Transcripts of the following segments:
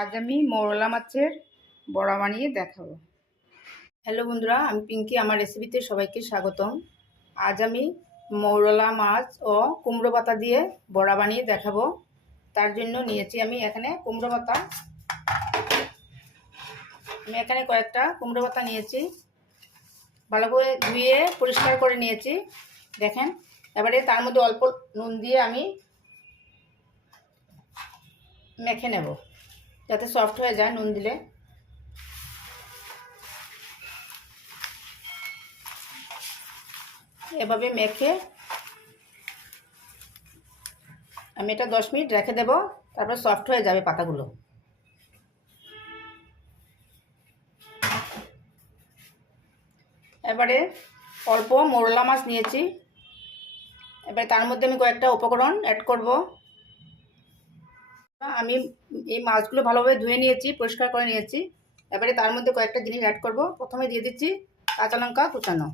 আজ আমি মৌরলা মাছের বড়া বানিয়ে দেখাবো। হ্যালো বন্ধুরা, আমি পিঙ্কি, আমার রেসিপিতে সবাইকে স্বাগতম। আজ আমি মৌরলা মাছ ও কুমড়ো পাতা দিয়ে বড়া বানিয়ে দেখাবো। তার জন্য নিয়েছি আমি এখানে কুমড়ো পাতা। আমি এখানে কয়েকটা কুমড়ো পাতা নিয়েছি। ভালো করে ধুয়ে পরিষ্কার করে নিয়েছি। দেখেন, এবারে তার মধ্যে অল্প নুন দিয়ে আমি মেখে নেব। যাতে সফট হয়ে যায়, নুন দিলে। এভাবে মেখে আমি এটা দশ মিনিট রেখে দেব, তারপর সফট হয়ে যাবে পাতাগুলো। এবারে অল্প মোরলা মাছ নিয়েছি। এবারে তার মধ্যে আমি কয়েকটা উপকরণ অ্যাড করব। আমি এই মাছগুলো ভালোভাবে ধুয়ে নিয়েছি, পরিষ্কার করে নিয়েছি। এবারে তার মধ্যে কয়েকটা জিনিস অ্যাড করব। প্রথমে দিয়ে দিচ্ছি কাঁচা লঙ্কা কুচানো।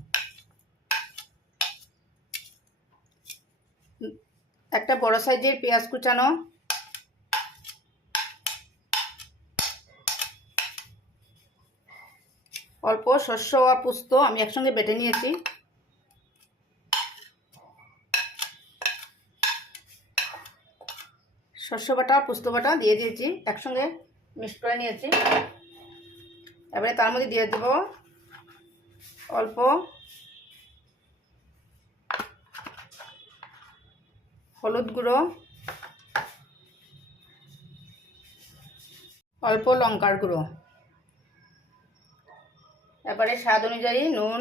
একটা বড় সাইজের পেঁয়াজ কুচানো। অল্প শস্য আর পুস্ত আমি একসঙ্গে বেটে নিয়েছি। শস্য বাটা, পুস্ত বাটা দিয়ে দিয়েছি, একসঙ্গে মিক্স করে নিয়েছি। এবারে তার মধ্যে দিয়ে দেব অল্প হলুদ গুঁড়ো, অল্প লঙ্কার গুঁড়ো। এবারে স্বাদ অনুযায়ী নুন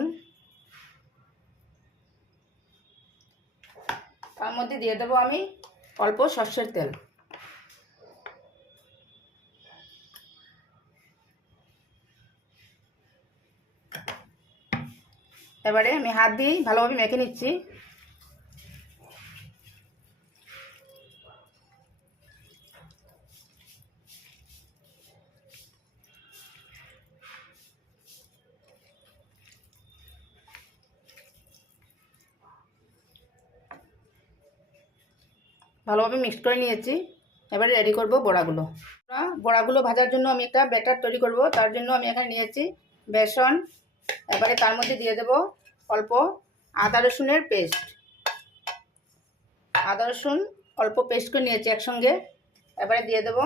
তার মধ্যে দিয়ে দেবো আমি অল্প সর্ষের তেল। এবারে আমি হাত দিয়েই ভালোভাবে মেখে নিচ্ছি। ভালোভাবে মিক্স করে নিয়েছি। এবারে রেডি করব বড়াগুলো। বড়াগুলো ভাজার জন্য আমি একটা ব্যাটার তৈরি করব। তার জন্য আমি এখানে নিয়েছি বেসন এবারে তার মধ্যে দিয়ে দেব অল্প আদা রসুনের পেস্ট। আদা রসুন অল্প পেস্ট করে নিয়েছি একসঙ্গে। এবারে দিয়ে দেব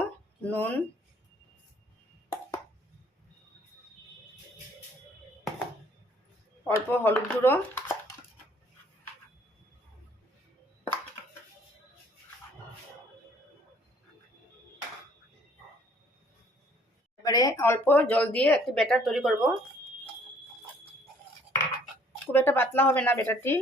নুন। অল্প হলুদ গুঁড়ো। এবারে অল্প জল দিয়ে একটি ব্যাটার তৈরি করব। খুব একটা পাতলা হবে না বেটারটি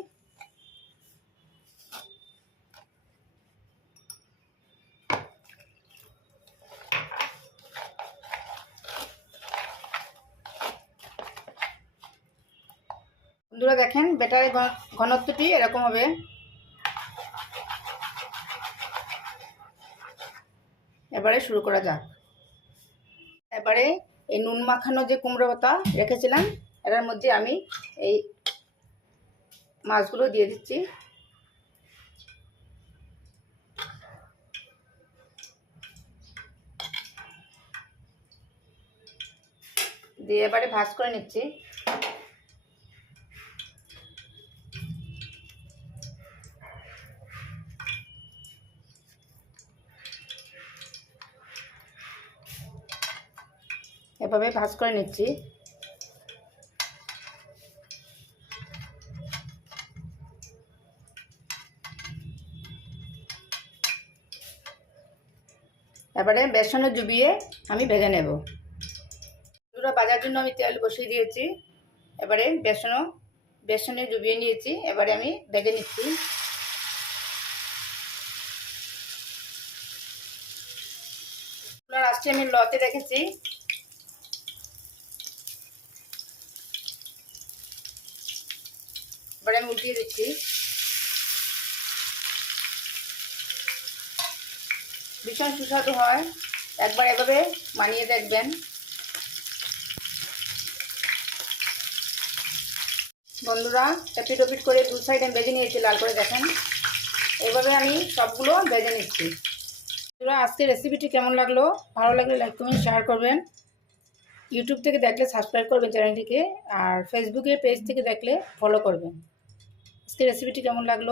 বন্ধুরা দেখেন ব্যাটারের ঘনত্বটি এরকম হবে। এবারে শুরু করা যাক। এবারে এই নুন মাখানো যে কুমড়ো পাতা রেখেছিলাম, এটার মধ্যে আমি এই মাছগুলো দিয়ে দিচ্ছি। দিয়ে এবারে ভাজ করে নিচ্ছি। এভাবে ভাজ করে নিচ্ছি। এবারে বেসনে ডুবিয়ে আমি ভেজে নেব। দুটো বাজার জন্য আমি তেল বসিয়ে দিয়েছি। এবারে বেসনও, বেসনে ডুবিয়ে নিয়েছি। এবারে আমি ভেজে নিচ্ছি। আসছে আমি লতে রেখেছি। এবারে আমি উল্টিয়ে দিচ্ছি। ভীষণ সুস্বাদু হয়। একবার এভাবে মানিয়ে দেখবেন। বন্ধুরা এপিট ওপিট করে দু সাইড আমি বেজে নিয়েছি, লাল করে দেখেন। এভাবে আমি সবগুলো বেজে নিচ্ছি। বন্ধুরা, আজকের রেসিপিটি কেমন লাগল? ভালো লাগলে লাইক কমেন্ট শেয়ার করবেন। ইউটিউব থেকে দেখলে সাবস্ক্রাইব করবেন চ্যানেলটিকে আর ফেসবুকে পেজ থেকে দেখলে ফলো করবেন। আজকের রেসিপিটি কেমন লাগল?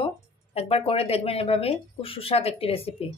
একবার করে দেখবেন এভাবে। খুব সুস্বাদ একটি রেসিপি